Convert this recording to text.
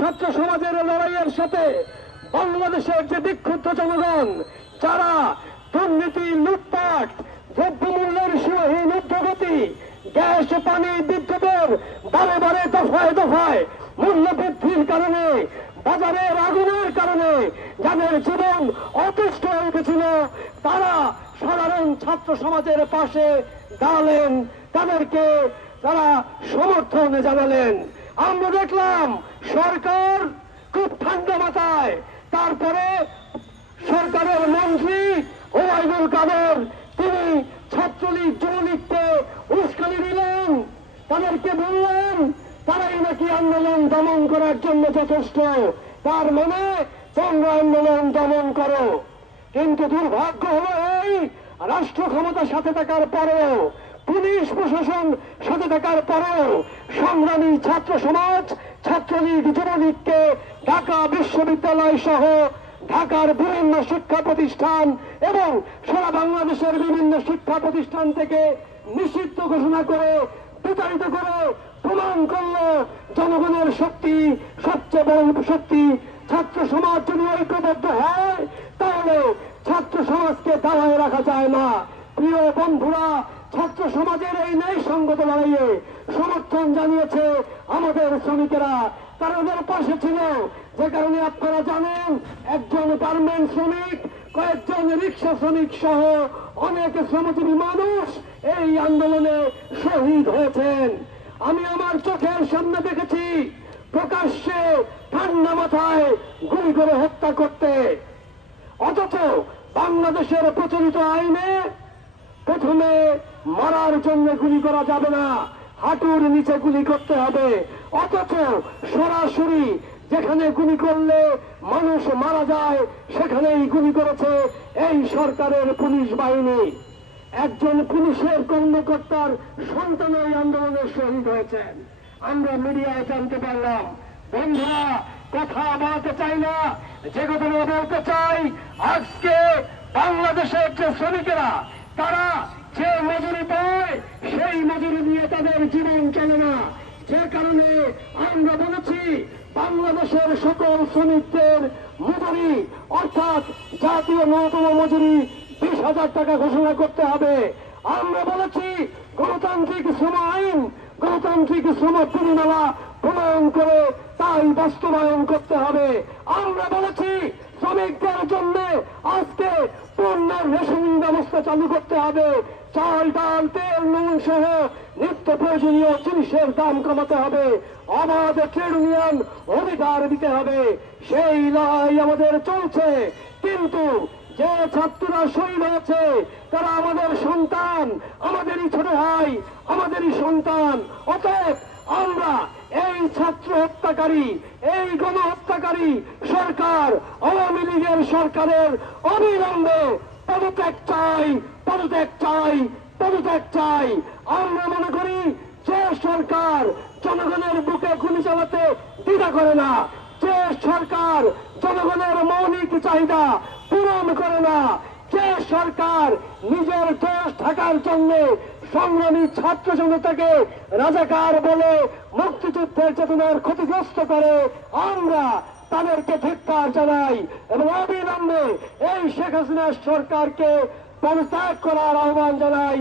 ছাত্র সমাজের লড়াইয়ের সাথে বাংলাদেশের যে বিক্ষুব্ধ জনগণ, যারা দুর্নীতি, লুটপাট, দ্রব্যমূল্যের সুহীন উদ্যোগতি গ্যাস পানি বিদ্যুতের বারে বারে দফায় দফায় মূল্য বৃদ্ধির কারণে, বাজারের আগুনের কারণে যাদের জীবন অতিষ্ঠ হয়ে উঠেছিল, তারা সাধারণ ছাত্র সমাজের পাশে দাঁড়ালেন, তাদেরকে তারা সমর্থন জানালেন। আমরা দেখলাম সরকার খুব ঠান্ডা মাথায়। তারপরে সরকারের মন্ত্রী ওবায়দুল কাদের, তিনি ছাত্রলীগ যুবলীগকে উস্কানি দিলেন। তাদেরকে বললেন, তারাই নাকি আন্দোলন দমন করার জন্য যথেষ্ট। তার মানে তোমরা আন্দোলন দমন করো। কিন্তু দুর্ভাগ্য হলো এই রাষ্ট্র ক্ষমতার সাথে থাকার পরেও পুলিশ প্রশাসন সাথে থাকার পরেও সংগ্রামী ছাত্র সমাজ, ছাত্রলীগ যুবলীগকে ঢাকা বিশ্ববিদ্যালয় সহ ঢাকার বিভিন্ন শিক্ষা প্রতিষ্ঠান এবং সারা বাংলাদেশের বিভিন্ন শিক্ষা প্রতিষ্ঠান থেকে নিষিদ্ধ ঘোষণা করে, বিতাড়িত করে প্রমাণ করল জনগণের শক্তি, সবচেয়ে বড় শক্তি ছাত্র সমাজ যদি ঐক্যবদ্ধ হয়, তাহলে ছাত্র সমাজকে দাঁড়ায় রাখা যায় না। প্রিয় বন্ধুরা ছাত্র সমাজের এই ন্যায় সঙ্গত লড়াইয়ে সমর্থন জানিয়েছে আমাদের শ্রমিকেরা। তারা ওদের পাশে ছিল। যে কারণে আপনারা জানেন, একজন গার্মেন্ট শ্রমিক, কয়েকজন রিক্সা শ্রমিক সহ অনেক শ্রমজীবী মানুষ এই আন্দোলনে শহীদ হয়েছেন। আমি আমার চোখের সামনে দেখেছি, প্রকাশ্যে ঠান্ডা মাথায় গুলি করে হত্যা করতে। অথচ বাংলাদেশের প্রচলিত আইনে প্রথমে মারার জন্য গুলি করা যাবে না। হাঁটুর নিচে গুলি করতে হবে। অথচ সরাসরি যেখানে গুলি করলে মানুষ মারা যায়, সেখানেই গুলি করেছে এই সরকারের পুলিশ বাহিনী। একজন পুলিশের কর্মকর্তার সন্তান এই আন্দোলনের শহীদ হয়েছেন। আমরা মিডিয়ায় জানতে পারলাম, বন্ধুরা, কথা বলতে চাই না, যে ঘটনা বলতে চাই, আজকে বাংলাদেশের যে শ্রমিকেরা, তারা যে মজুরি পায়, সেই মজুরি দিয়ে তাদের জীবন চলে না। যে কারণে আমরা বলেছি, বাংলাদেশের সকল শ্রমিকদের মজুরি, অর্থাৎ জাতীয় ন্যূনতম মজুরি বিশ হাজার টাকা ঘোষণা করতে হবে। আমরা বলেছি, গণতান্ত্রিক শ্রম আইন, গণতান্ত্রিক শ্রম বিধিমালা প্রণয়ন করে তাই বাস্তবায়ন করতে হবে। আমরা বলেছি, শ্রমিকদের জন্য আজকে পূর্ণ রেশনিং ব্যবস্থা চালু করতে হবে। চাল, ডাল, তেল, নুন সহ নিত্য প্রয়োজনীয় জিনিসের দাম কমাতে হবে। অবাধ ট্রেড ইউনিয়ন অধিকার দিতে হবে। সেই লড়াই আমাদের চলছে। কিন্তু যে ছাত্ররা শহীদ হয়েছে, তারা আমাদের সন্তান, আমাদেরই ছোট ভাই, আমাদেরই সন্তান। অতএব আমরা এই ছাত্র হত্যাকারী, এই গণহত্যাকারী সরকার, আওয়ামী লীগের সরকারের অবিলম্বে পদত্যাগ চাই। পদত্যাগ চাই পদত্যাগ চাই। আমরা মনে করি যে সরকার জনগণের বুকে গুলি চালাতে দ্বিধা করে না। যে সরকার জনগণের মৌলিক চাহিদা পূরণ করে না। যে সরকার নিজের দেশ থাকার জন্য সংগ্রামী ছাত্র জনতাকে রাজাকার বলে মুক্তিযুদ্ধের চেতনার ক্ষতিগ্রস্ত করে, আমরা তাদেরকে ধিক্কার জানাই এবং অবিলম্বে এই শেখ হাসিনার সরকারকে পদত্যাগ করার আহ্বান জানাই